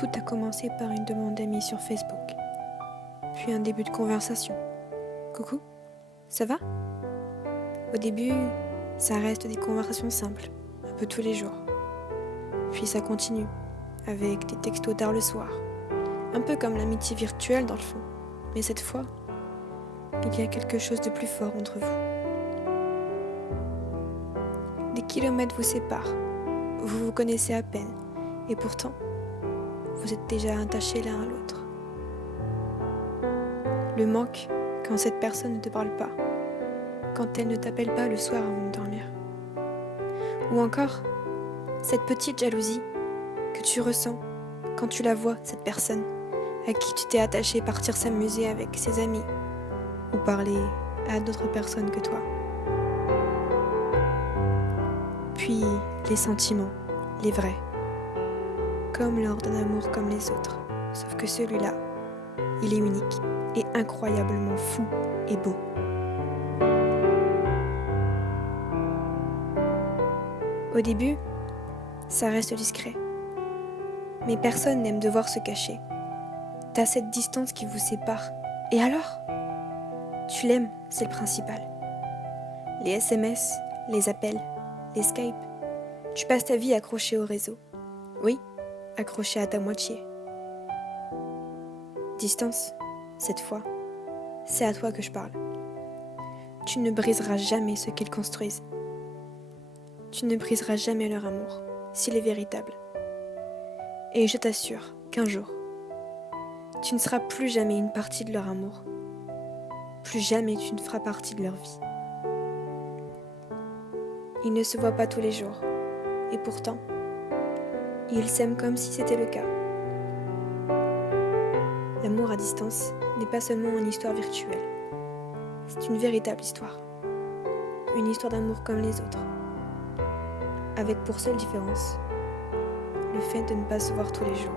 Tout a commencé par une demande d'amis sur Facebook, puis un début de conversation. Coucou, ça va? Au début, ça reste des conversations simples, un peu tous les jours. Puis ça continue, avec des textos tard le soir. Un peu comme l'amitié virtuelle dans le fond. Mais cette fois, il y a quelque chose de plus fort entre vous. Des kilomètres vous séparent. Vous vous connaissez à peine. Et pourtant, vous êtes déjà attachés l'un à l'autre. Le manque quand cette personne ne te parle pas. Quand elle ne t'appelle pas le soir avant de dormir. Ou encore, cette petite jalousie que tu ressens quand tu la vois, cette personne à qui tu t'es attaché partir s'amuser avec ses amis ou parler à d'autres personnes que toi. Puis les sentiments, les vrais, comme lors d'un amour comme les autres, sauf que celui-là, il est unique et incroyablement fou et beau. Au début, ça reste discret. Mais personne n'aime devoir se cacher. T'as cette distance qui vous sépare. Et alors? Tu l'aimes, c'est le principal. Les SMS, les appels, les Skype. Tu passes ta vie accroché au réseau. Oui, accroché à ta moitié. Distance, cette fois, c'est à toi que je parle. Tu ne briseras jamais ce qu'ils construisent. Tu ne briseras jamais leur amour, s'il est véritable. Et je t'assure qu'un jour, tu ne seras plus jamais une partie de leur amour. Plus jamais tu ne feras partie de leur vie. Ils ne se voient pas tous les jours. Et pourtant, ils s'aiment comme si c'était le cas. L'amour à distance n'est pas seulement une histoire virtuelle. C'est une véritable histoire. Une histoire d'amour comme les autres. Avec pour seule différence le fait de ne pas se voir tous les jours.